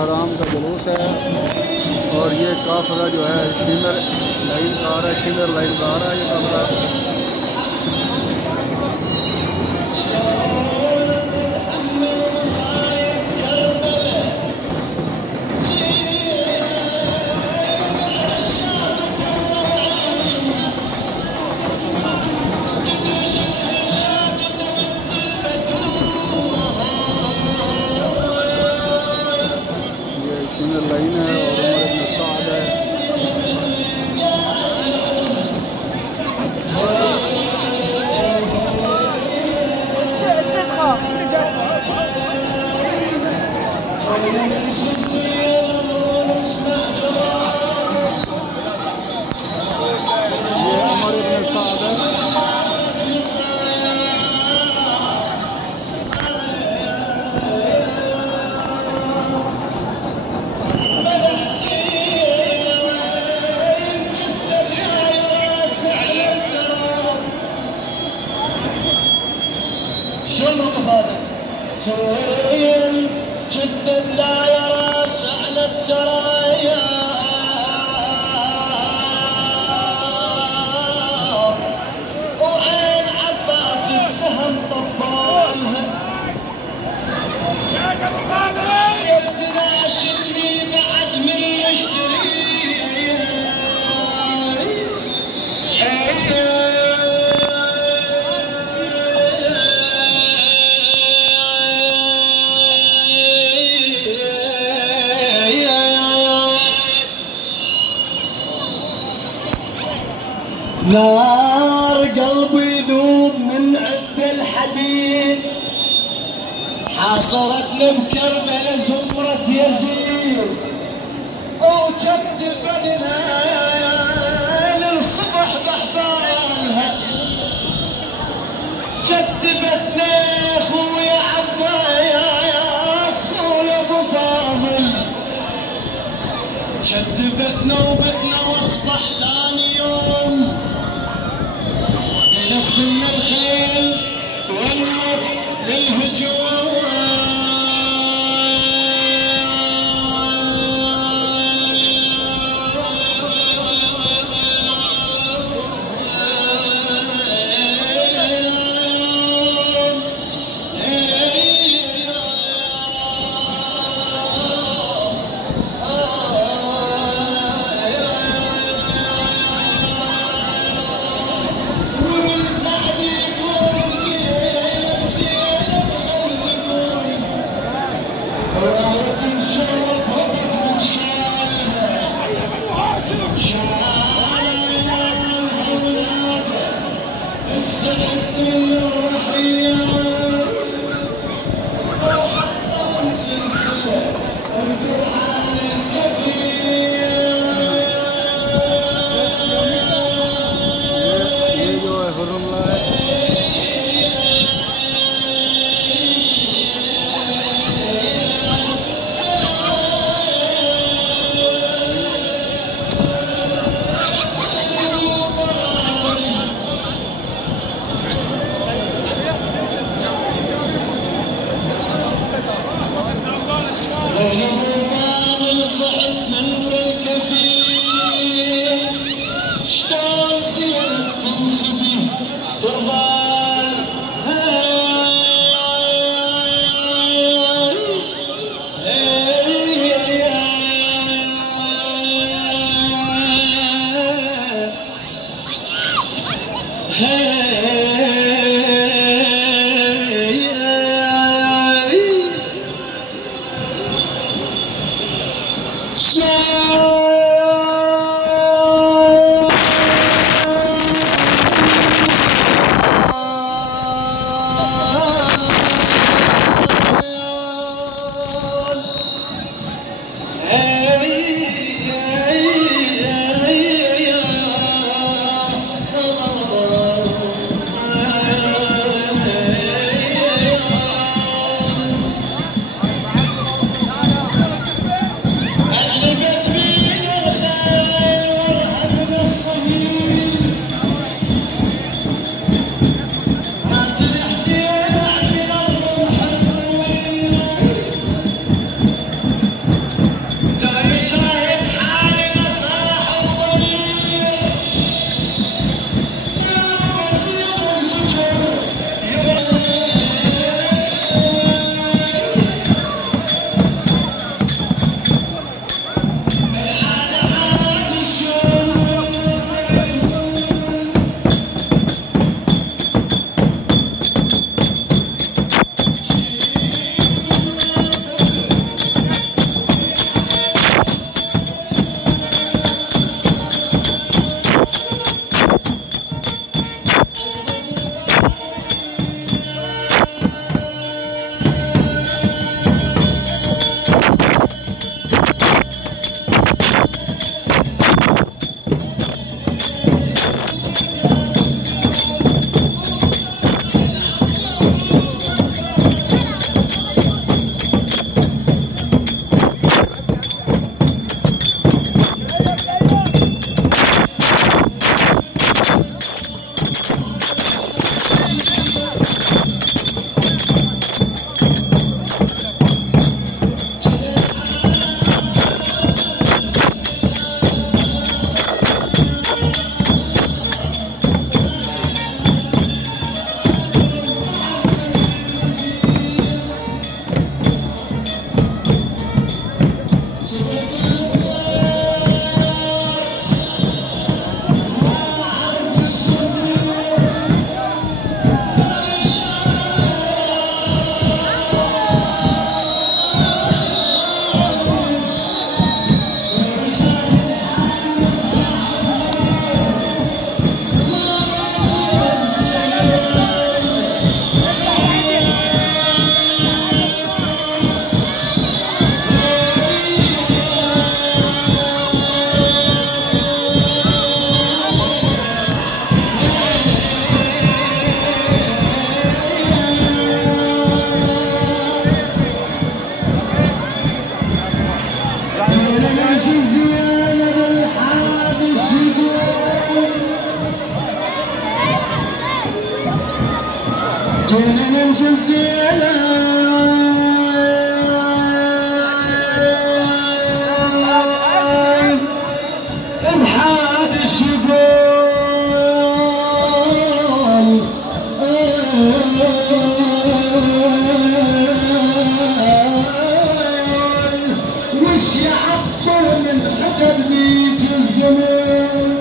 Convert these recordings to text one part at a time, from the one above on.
हराम का जुलूस है और ये काफिला जो है शिमर लाइन का आ रहा है, शिमर लाइन का आ रहा है ये काफिला। शिमर लाइन है और उमर इब्न साद है। ये उमर इब्न साद है। شلون موقف هذا؟ سوريا جدا لا يرى سعل الترايا وعين عباس السهم طبالها قلت ناشد لي بعد من نشتري نار قلبي يذوب من عد الحديد حاصرتنا بكربلة زمرة يزيد وجبت بدنا للصبح بحبالها كتبتنا خويا عباس خويا ابو فاضل كتبتنا وبدنا واصبح ثاني يوم قلت من الخيل والموت للهجوم الزينة الحادث يقول وش يعبر من حقد بيت الزمان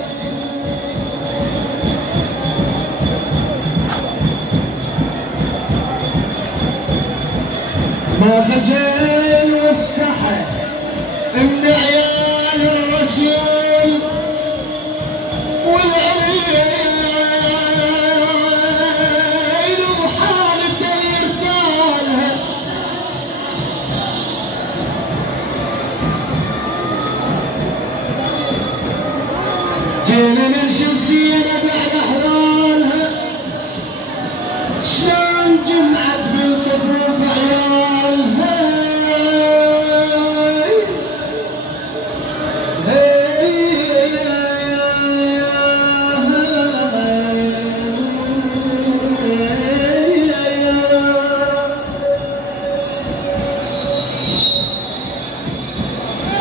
ما خجل واستحى ان عيال الرسول والعليل وحالة الارتالها جينا نشوف فينا بعد احوالها شلون جمعت بالطفوف عيالها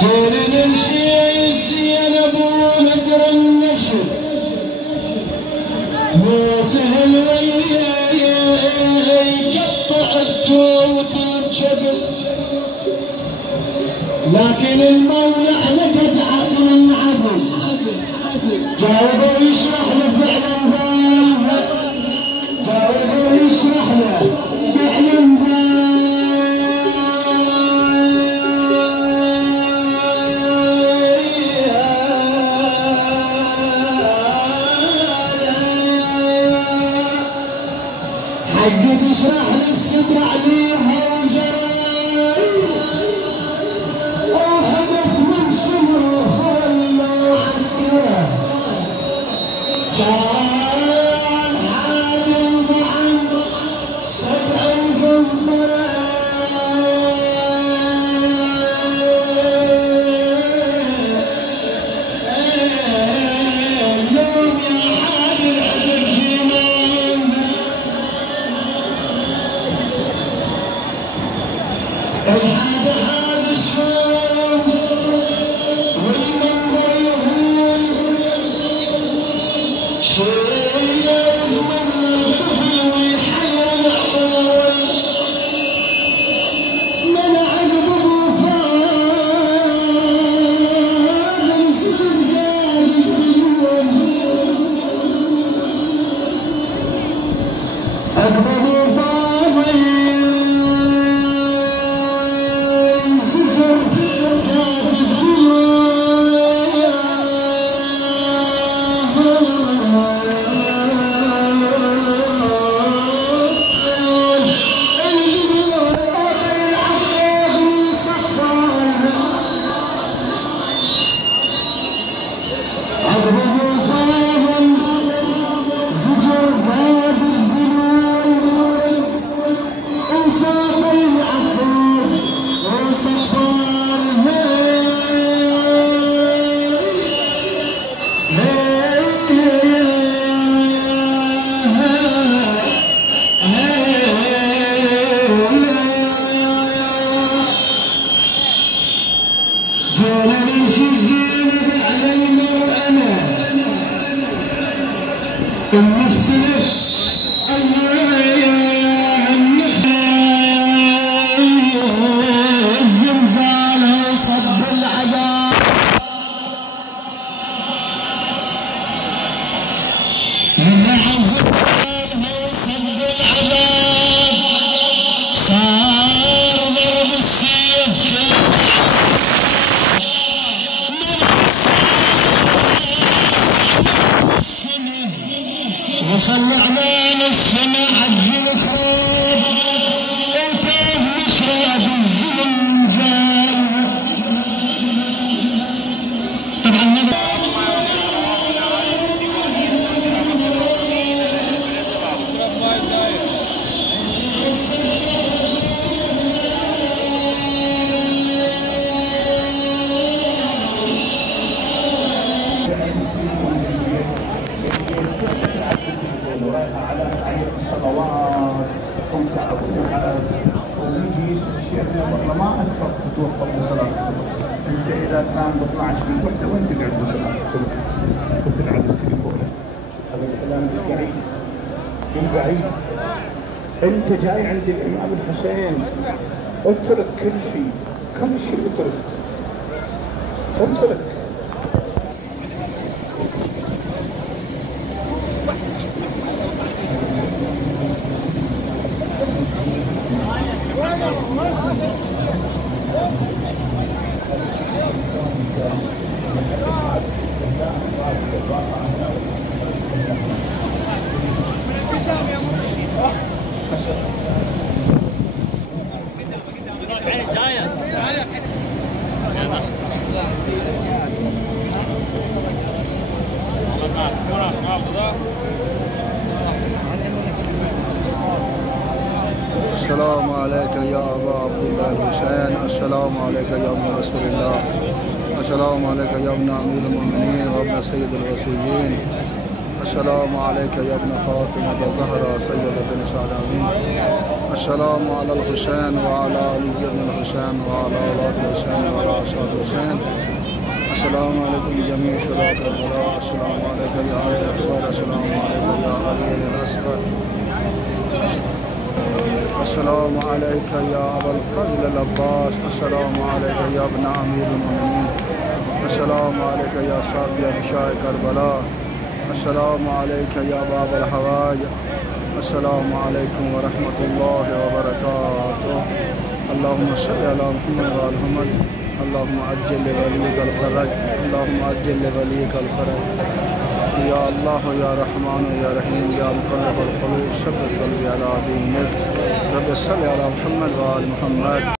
جينا نمشي زينب ونقر النشر مو سهل يقطع التوت الجبل لكن المولى لقد عقل العبد جاوبه يشرح له فعلا ذا جاوبه يشرح له فعلا ذا حقد يشرح للصدر عليها وجرى او حدث من صبر خلى عسكره كان حامل معا سبع الغنطره اليوم يا حامل عدد جيمان هذا الشوق والمنظر يهون شيء يضمن الطفل ويحير العقول منع الغضب فاد السجن قال الديون أقبض فاضي المختلف الزلزال وصب العذاب من الزلزال وصب العذاب صار ضرب السيف وصلعنا نفسنا عجل تراب وتاه نشرب الظلم جال على الصلوات من الظهر ما اكثر تتوفق بصلاه الصبح. انت اذا تنام ب 12 في الوحده وين تقعد بصلاه الصبح؟ وتلعب التليفون. هذا الكلام من بعيد من بعيد. انت جاي عند الامام الحسين، اترك كل شيء اترك. السلام عليك يا أبا عبد الله الحسين، السلام عليك يا ابن رسول الله، السلام عليك يا ابن أمير المؤمنين وابن سيد الوصيين، السلام عليك يا ابن فاطمة الزهراء سيدة نساء العالمين، السلام على الحسين وعلى علي بن الحسين وعلى أولاد الحسين وعلى أصحاب الحسين، السلام عليكم جميع شهداء كربلاء، السلام عليك يا علي الأكبر، السلام عليك يا علي الأصغر، السلام عليك يا أبا الفضل العباس، السلام عليك يا ابن أمير المؤمنين، السلام عليك يا صافي عشاء كربلاء، السلام عليك يا باب الحوائج، السلام عليكم ورحمة الله وبركاته. اللهم صل على محمد وعلى محمد. اللهم عجل لوليك الفرج، اللهم عجل لوليك الفرج. يا الله يا رحمن يا رحيم يا مقلب القلوب ثبت قلبي على دينك. رب صل على محمد وعلى محمد.